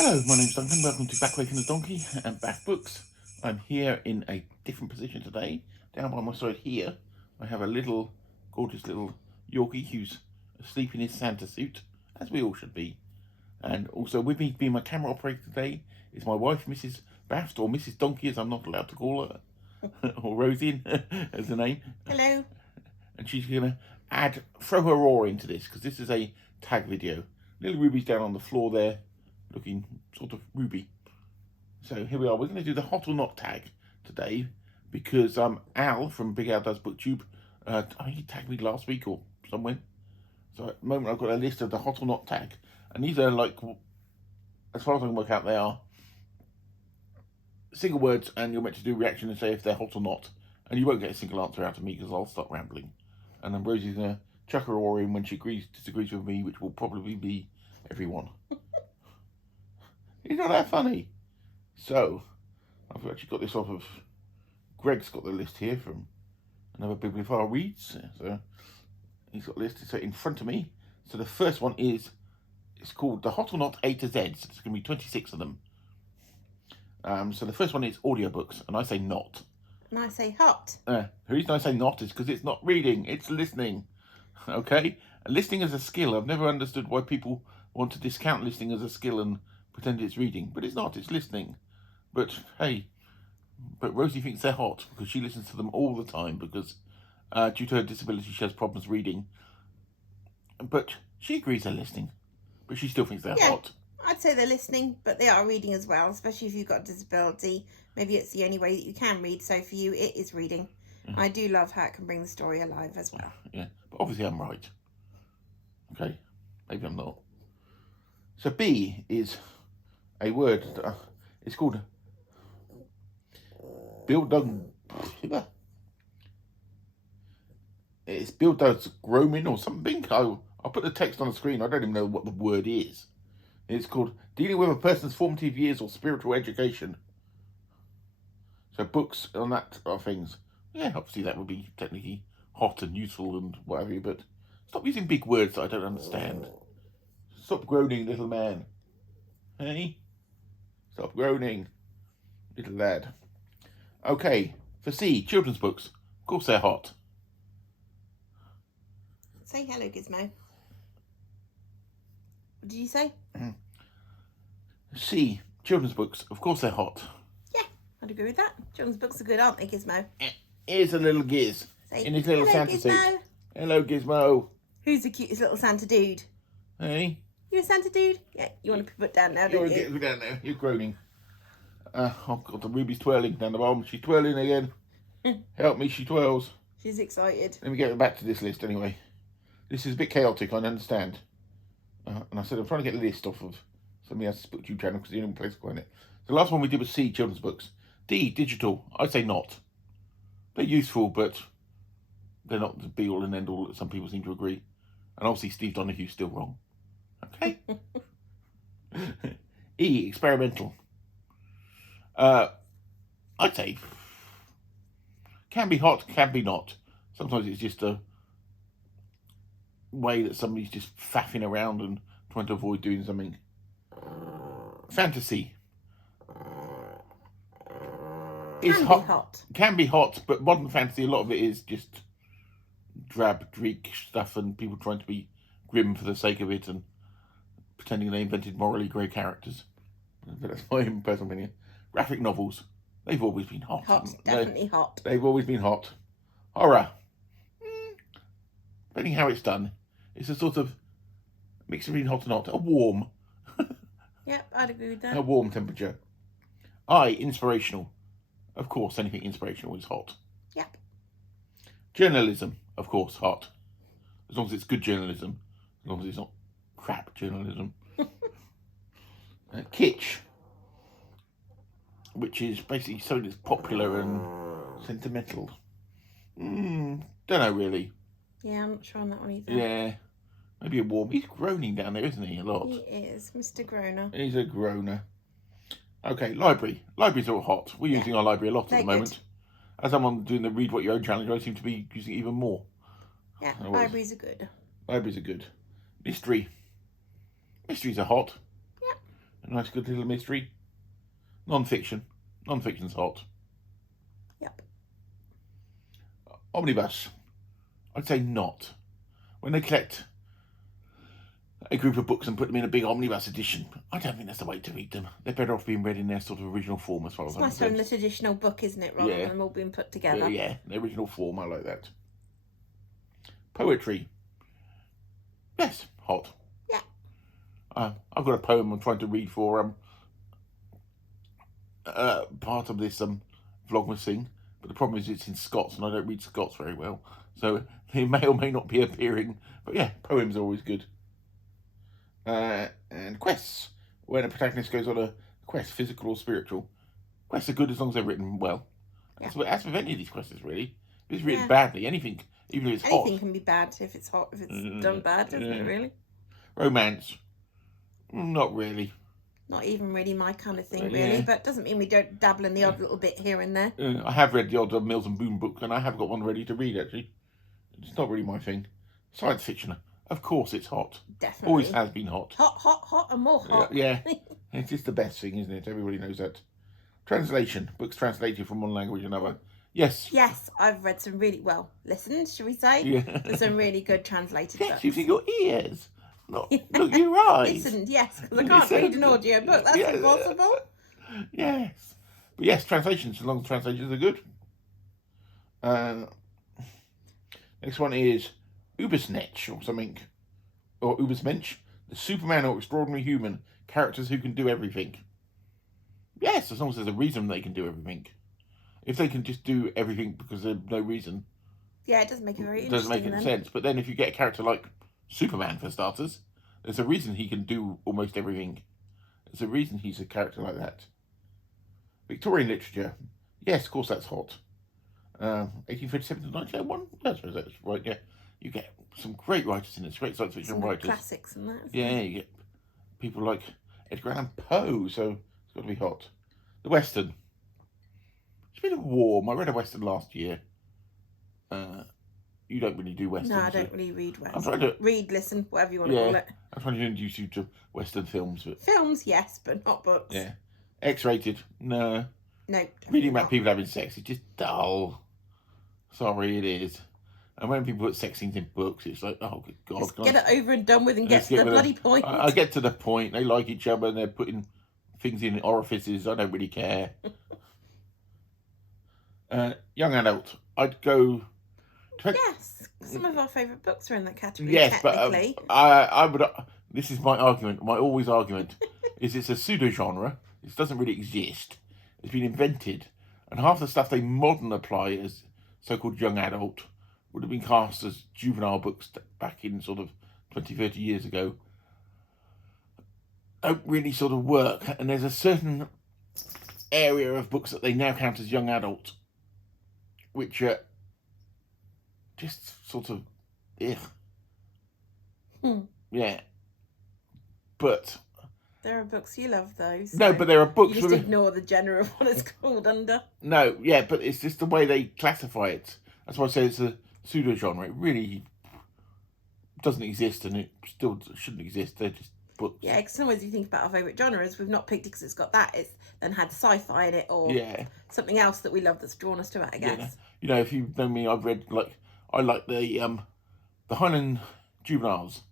Hello, my name's Duncan. Welcome to Back Away from the Donkey and Back Books. I'm here in a different position today. Down by my side here, I have a little, gorgeous little Yorkie who's asleep in his Santa suit, as we all should be. And also with me being my camera operator today is my wife, Mrs. Baft, or Mrs. Donkey, as I'm not allowed to call her, or Rosie as the name. Hello. And she's going to throw her oar into this, because this is a tag video. Little Ruby's down on the floor there, looking sort of Ruby. So here we are. We're going to do the hot or not tag today because Al from Big Al Does Booktube, I think he tagged me last week or somewhere. So at the moment I've got a list of the hot or not tag, and these are, like, as far as I can work out, they are single words, and you're meant to do a reaction and say if they're hot or not, and you won't get a single answer out of me because I'll start rambling, and then Rosie's going to chuck her oar in when she disagrees with me, which will probably be everyone. It's not that funny. So, I've actually got this off of, Greg's got the list here from another Bibliophile Reads. So, he's got a list so in front of me. So the first one is, it's called the Hot or Not A to Z. So there's going to be 26 of them. So the first one is audiobooks, and I say not. And I say hot. The reason I say not is because it's not reading, it's listening. Okay? And listening as a skill. I've never understood why people want to discount listening as a skill and pretend it's reading, but it's not, it's listening. But hey, but Rosie thinks they're hot because she listens to them all the time because due to her disability she has problems reading. But she agrees they're listening, but she still thinks they're hot. I'd say they're listening, but they are reading as well, especially if you've got a disability. Maybe it's the only way that you can read, so for you it is reading. Mm-hmm. I do love how it can bring the story alive as well. Yeah, but obviously I'm right. Okay, maybe I'm not. So B is a word that it's called it's Bildungsroman or something. I'll put the text on the screen. I don't even know what the word is. It's called dealing with a person's formative years or spiritual education. So books on that are things. Yeah, obviously that would be technically hot and useful and whatever, but stop using big words that I don't understand. Stop groaning, little man. Hey? Stop groaning, little lad. Okay, for C, children's books. Of course they're hot. Say hello, Gizmo. What did you say? C, children's books. Of course they're hot. Yeah, I'd agree with that. Children's books are good, aren't they, Gizmo? Here's a little Giz in his little Santa suit. Hello, Gizmo. Who's the cutest little Santa dude? Hey? You a Santa dude? Yeah, you want to be put down now, don't you? You want to get down now. You're groaning. Oh God, the Ruby's twirling down the bottom. She's twirling again. Help me, she twirls. She's excited. Let me get back to this list anyway. This is a bit chaotic, I understand. And I said I'm trying to get a list off of somebody else's booktube channel because the only place to find it. The last one we did was C, children's books. D, digital. I'd say not. They're useful, but they're not the be-all and end-all that some people seem to agree. And obviously Steve Donahue's still wrong. Okay. E, experimental. I'd say can be hot, can be not. Sometimes it's just a way that somebody's just faffing around and trying to avoid doing something. Fantasy is hot. Can be hot, but modern fantasy, a lot of it is just drab, dreek stuff and people trying to be grim for the sake of it and pretending they invented morally grey characters. But that's my personal opinion. Graphic novels, they've always been hot. Hot, definitely hot. They've always been hot. Horror, depending how it's done, it's a sort of mix between hot and not. A warm. Yep, I'd agree with that. A warm temperature. I, inspirational. Of course, anything inspirational is hot. Yep. Journalism, of course, hot. As long as it's good journalism. As long as it's not crap journalism. Kitsch, which is basically something that's popular and sentimental. Don't know really. Yeah, I'm not sure on that one either. Yeah, maybe a warm. He's groaning down there, isn't he? A lot. He is, Mr. Groaner. He's a groaner. Okay, library. Libraries are all hot. We're using our library a lot at the moment. Good. As I'm doing the Read What You Own challenge, I seem to be using it even more. Yeah, libraries are good. Libraries are good. Mystery. Mysteries are hot. Yeah. A nice good little mystery. Non-fiction. Non-fiction's hot. Yep. Omnibus. I'd say not. When they collect a group of books and put them in a big omnibus edition, I don't think that's the way to read them. They're better off being read in their sort of original form, as far as It's I'm nice having concerned. the traditional book, isn't it, rather than them all being put together. Yeah, the original form, I like that. Poetry. Yes, hot. Yeah. I've got a poem I'm trying to read for part of this Vlogmas thing, but the problem is it's in Scots and I don't read Scots very well, so it may or may not be appearing. But yeah, poems are always good. And quests, when a protagonist goes on a quest, physical or spiritual. Quests are good as long as they're written well. That's with any of these quests, really. If it's written badly, anything, even if it's hot. Anything can be bad if it's hot, if it's done bad, doesn't it, really? Romance. Not really. Not even really my kind of thing, really, but doesn't mean we don't dabble in the odd little bit here and there. I have read the odd Mills and Boon book, and I have got one ready to read, actually. It's not really my thing. Science fiction. Of course it's hot. Definitely. Always has been hot. Hot, hot, hot, and more hot. Yeah. It's just the best thing, isn't it? Everybody knows that. Translation. Books translated from one language to another. Yes. Yes, I've read some really, well, listened, shall we say? Yeah. There's some really good translated books. Using your ears. Not look your eyes. Listened, yes, because I can't read an audio book. That's impossible. Yes. But yes, translations, as long as translations are good. Next one is Übermensch or something. Or Übermensch. The Superman or extraordinary human. Characters who can do everything. Yes, as long as there's a reason they can do everything. If they can just do everything because there's no reason. Yeah, it doesn't make it very It doesn't interesting. make any sense. But then if you get a character like Superman, for starters, there's a reason he can do almost everything. There's a reason he's a character like that. Victorian literature. Yes, of course that's hot. 1857 to 1901? I suppose that's right, yeah. You get some great writers in this, great science fiction Some writers. Classics and that. Yeah, you get people like Edgar Allan Poe, so it's got to be hot. The Western. It's been warm. I read a Western last year. You don't really do Westerns. No, I don't really read Westerns. I'm trying to read, listen, whatever you want to call it. I'm trying to introduce you to Western films. But Films, yes, but not books. yeah. X-rated? No. No. Reading about people having sex is just dull. Sorry, it is. And when people put sex scenes in books, it's like, oh, good God. Just get it over and done with and get to the bloody point. I get to the point. They like each other and they're putting things in orifices. I don't really care. Young adult. I'd go... Yes, some of our favourite books are in that category, yes, technically. But I would... this is my argument, my always argument, is it's a pseudo-genre. It doesn't really exist. It's been invented. And half the stuff they modern apply as so-called young adult would have been cast as juvenile books back in sort of 20, 30 years ago. Don't really sort of work. And there's a certain area of books that they now count as young adult, which are just sort of, yeah. But there are books you love, those. No, but there are books. You just ignore the genre of what it's called under. No, yeah, but it's just the way they classify it. That's why I say it's a pseudo genre. It really doesn't exist, and it still shouldn't exist. They're just books. Yeah, because sometimes you think about our favourite genres, we've not picked it because it's got that. It's then had sci-fi in it or something else that we love that's drawn us to it, I guess. Yeah. You know, if you know me, I've read I like the Highland juveniles,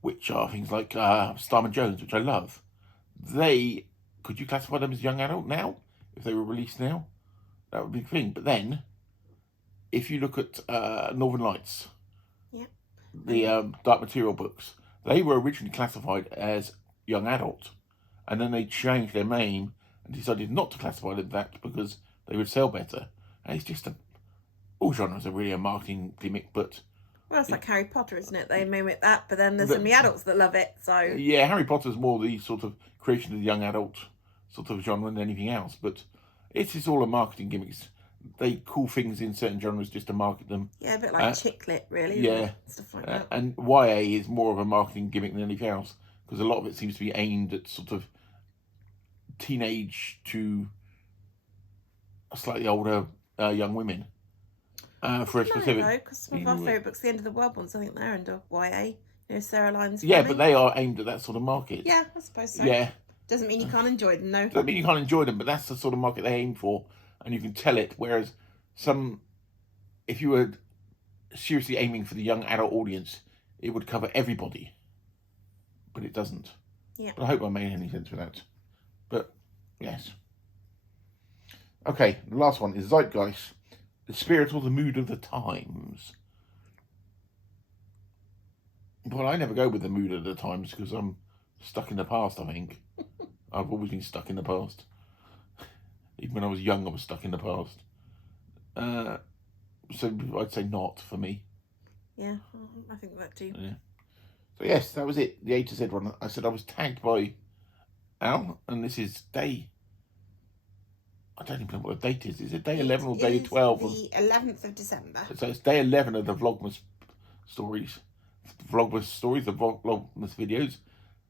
which are things like Starman Jones, which I love. Could you classify them as young adult now? If they were released now? That would be the thing. But then, if you look at Northern Lights, the Dark Material books, they were originally classified as young adult. And then they changed their name and decided not to classify them that because they would sell better. And it's just all genres are really a marketing gimmick, but... Well, it's like Harry Potter, isn't it? They mimic that, but then there's so many adults that love it, so... Yeah, Harry Potter's more the sort of creation of the young adult sort of genre than anything else, but it's just all a marketing gimmick. They call things in certain genres just to market them. Yeah, a bit like chick lit, really. Yeah. Stuff like that. And YA is more of a marketing gimmick than anything else, because a lot of it seems to be aimed at sort of teenage to slightly older young women. For a specific... No, because some of our favourite books, The End of the World ones, I think they're under YA. You know, Sarah Lyons. Yeah, but they are aimed at that sort of market. Yeah, I suppose so. Yeah, Doesn't mean you can't enjoy them, no. Doesn't mean you can't enjoy them, but that's the sort of market they aim for, and you can tell it. Whereas if you were seriously aiming for the young adult audience, it would cover everybody, but it doesn't. Yeah. But I hope I made any sense with that. But yes. Okay, the last one is Zeitgeist, the spirit or the mood of the times. Well, I never go with the mood of the times because I'm stuck in the past, I think. I've always been stuck in the past. Even when I was young, I was stuck in the past. So I'd say not for me. Yeah, I think that too. Yeah. So yes, that was it. The A to Z one. I said I was tagged by Al, and this is day... I don't even know what the date is. Is it day 11 or day 12? The 11th of December. So it's day 11 of the Vlogmas stories. The Vlogmas videos.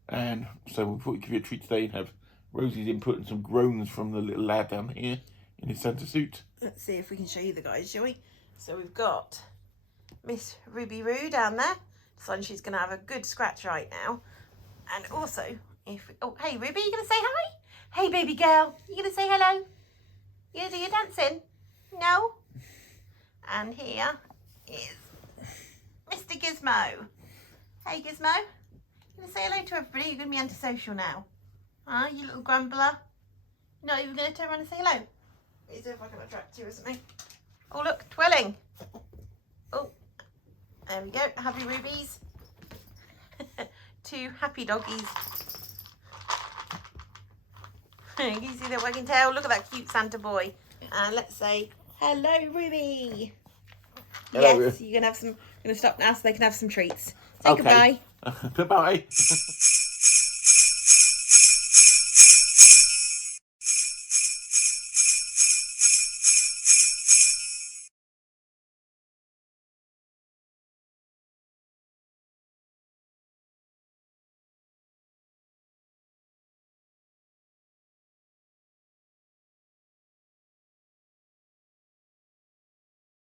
And so we thought we'd give you a treat today and have Rosie's input and some groans from the little lad down here in his centre suit. Let's see if we can show you the guys, shall we? So we've got Miss Ruby Roo down there. Deciding she's going to have a good scratch right now. And also, oh, hey Ruby, you going to say hi? Hey baby girl, you going to say hello? You going to do your dancing? No? And here is Mr. Gizmo. Hey Gizmo, you going to say hello to everybody? You're going to be antisocial now. Huh, you little grumbler? Not even going to turn around and say hello? Let me see if I can attract you or something. Oh look, twirling. Oh, there we go. Happy rubies. 2 happy doggies. Can you see that wagging tail? Look at that cute Santa boy. And let's say hello, Ruby. Hello, yes, you're gonna have some. Gonna stop now so they can have some treats. Say goodbye. Goodbye.